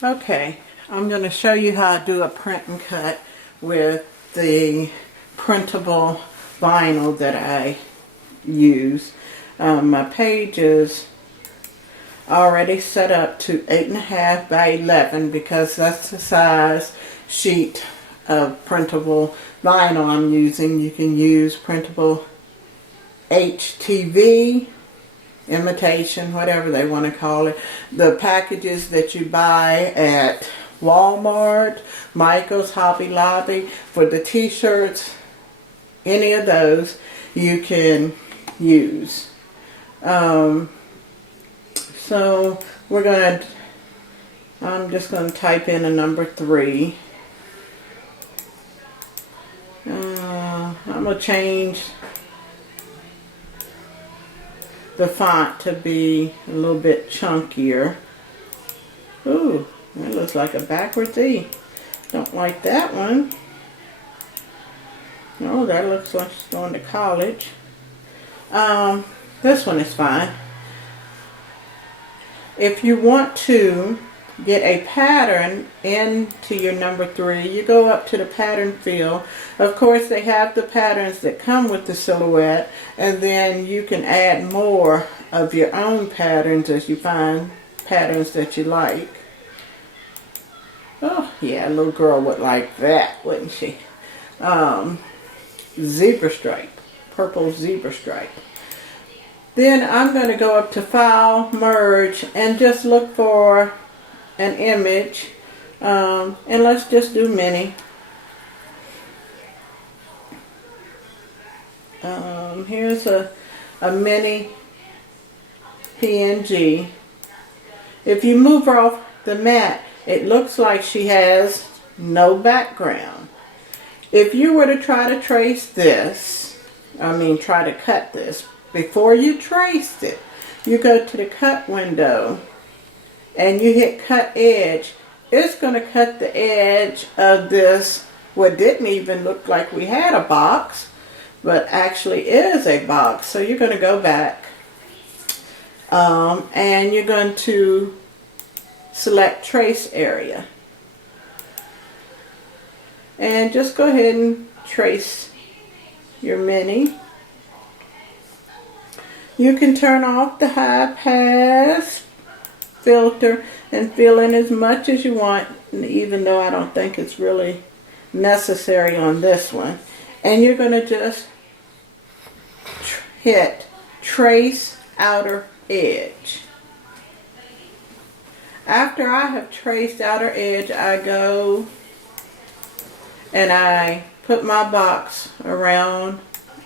Okay, I'm going to show you how to do a print and cut with the printable vinyl that I use. My page is already set up to 8.5 by 11 because that's the size sheet of printable vinyl I'm using. You can use printable HTV, imitation, whatever they want to call it. The packages that you buy at Walmart, Michael's, Hobby Lobby, for the t-shirts, any of those you can use. So I'm just going to type in a number 3. I'm going to change the font to be a little bit chunkier. Ooh, that looks like a backwards E. Don't like that one. Oh, that looks like she's going to college. This one is fine. If you want to get a pattern into your number 3, you go up to the pattern field. Of course, they have the patterns that come with the silhouette, and then you can add more of your own patterns as you find patterns that you like. Oh, yeah, a little girl would like that, wouldn't she? Zebra stripe, purple zebra stripe. Then I'm going to go up to File, Merge, and just look for an image, and let's just do mini. Here's a mini PNG. If you move her off the mat, it looks like she has no background. If you were to try to trace this, try to cut this, before you traced it, you go to the cut window and you hit cut edge. It's going to cut the edge of this, what didn't even look like we had a box, but actually is a box. So you're going to go back and you're going to select trace area. And just go ahead and trace your mini. You can turn off the high pass filter and fill in as much as you want, even though I don't think it's really necessary on this one. And you're going to just hit trace outer edge. After I have traced outer edge, I go and I put my box around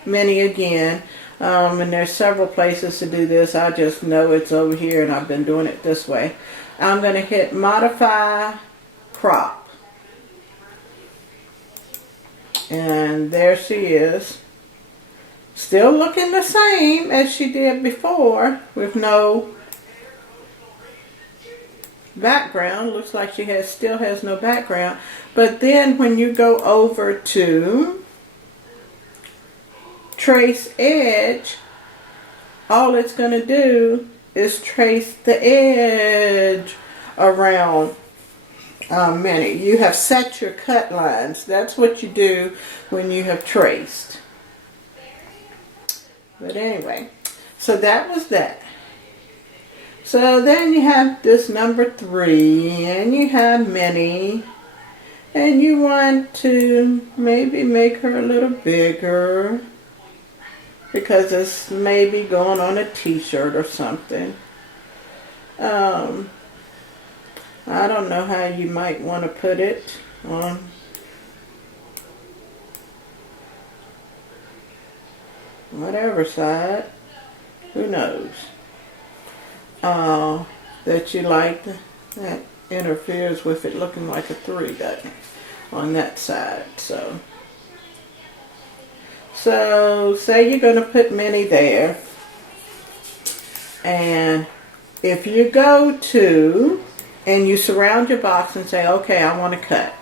mini again. And there's several places to do this. I just know it's over here and I've been doing it this way. I'm going to hit modify crop. And there she is. Still looking the same as she did before with no background. Looks like she still has no background. But then when you go over to trace edge, all it's going to do is trace the edge around mini. You have set your cut lines. That's what you do when you have traced. But anyway, so that was that. So then you have this number 3 and you have mini, and you want to maybe make her a little bigger because it's maybe going on a t-shirt or something. I don't know how you might want to put it on. Whatever side. Who knows? That you like that interferes with it looking like a 3 on that side. So say you're going to put mini there, and if you go to and you surround your box and say, okay, I want to cut.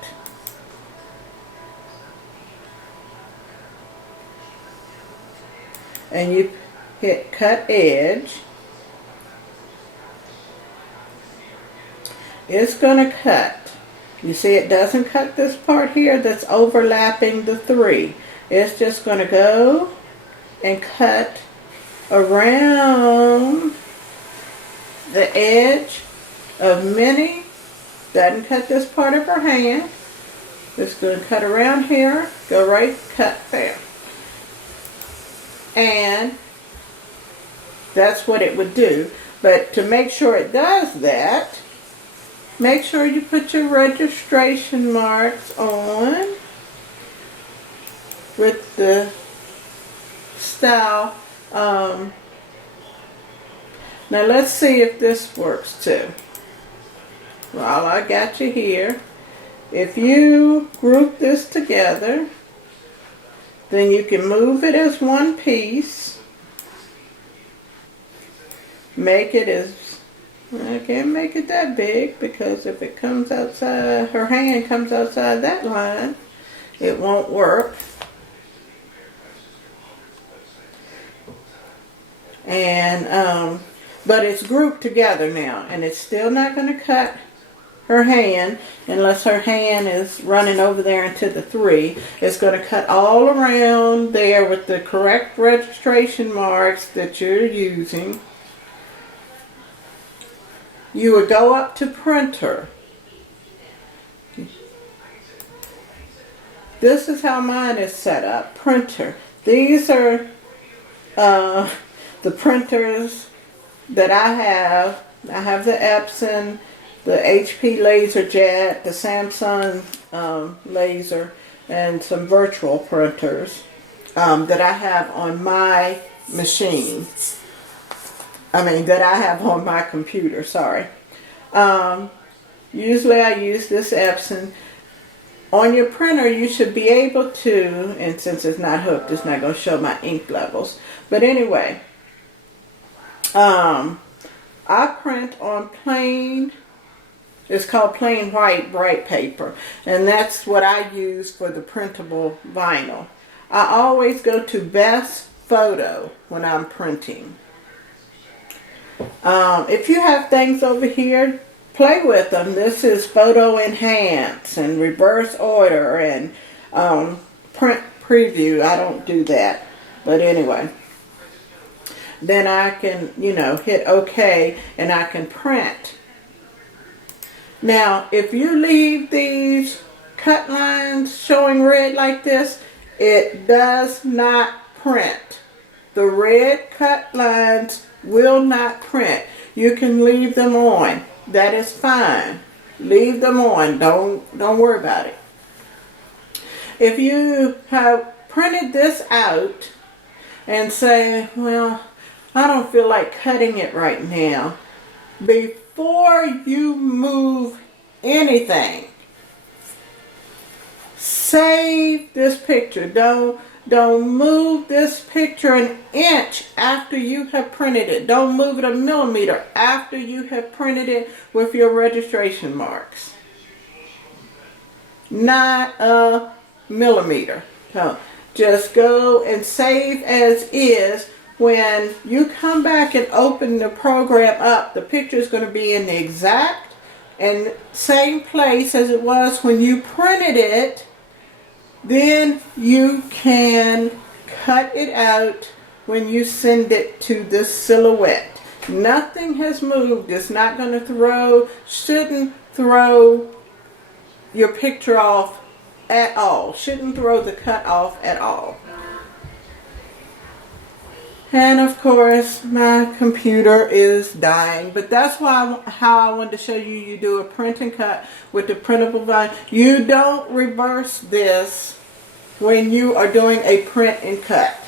And you hit cut edge. it's going to cut. You see it doesn't cut this part here that's overlapping the 3. It's just going to go and cut around the edge of Minnie. Doesn't cut this part of her hand. It's going to cut around here, go right, cut there. And that's what it would do. But to make sure it does that, make sure you put your registration marks on with the style. Now let's see if this works too. Well, I got you here. If you group this together, then you can move it as one piece. Make it as, I can't make it that big because if it comes outside, her hand comes outside that line, it won't work. And, but it's grouped together now, and it's still not going to cut her hand unless her hand is running over there into the 3. It's going to cut all around there with the correct registration marks that you're using. You would go up to printer. This is how mine is set up, printer. These are the printers that I have. I have the Epson, the HP LaserJet, the Samsung laser, and some virtual printers that I have on my machine. That I have on my computer, sorry. Usually I use this Epson. On your printer you should be able to, and since it's not hooked, it's not going to show my ink levels. But anyway, I print on plain, it's called plain white bright paper, and that's what I use for the printable vinyl. I always go to best photo when I'm printing. If you have things over here, play with them. This is photo enhance and reverse order and print preview. I don't do that, but anyway. Then I can, hit OK and I can print. Now, if you leave these cut lines showing red like this, it does not print. The red cut lines will not print. You can leave them on. That is fine. Leave them on. Don't worry about it. If you have printed this out and say, well, I don't feel like cutting it right now, before you move anything, save this picture. Don't move this picture an inch after you have printed it. Don't move it a millimeter after you have printed it with your registration marks. Not a millimeter. So just go and save as is. When you come back and open the program up, the picture is going to be in the exact and same place as it was when you printed it. Then you can cut it out when you send it to the silhouette. Nothing has moved. It's not going to shouldn't throw your picture off at all. Shouldn't throw the cut off at all. And of course, my computer is dying. But that's how I wanted to show you. You do a print and cut with the printable vinyl. You don't reverse this when you are doing a print and cut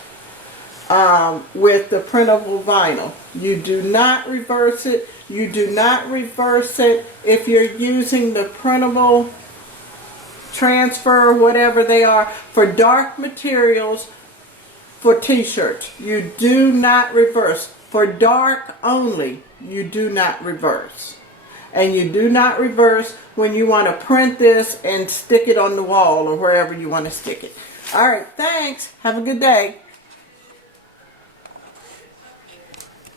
with the printable vinyl. You do not reverse it. You do not reverse it if you're using the printable transfer, whatever they are, for dark materials. For t-shirts, you do not reverse. For dark only, you do not reverse. And you do not reverse when you want to print this and stick it on the wall or wherever you want to stick it. All right, thanks. Have a good day.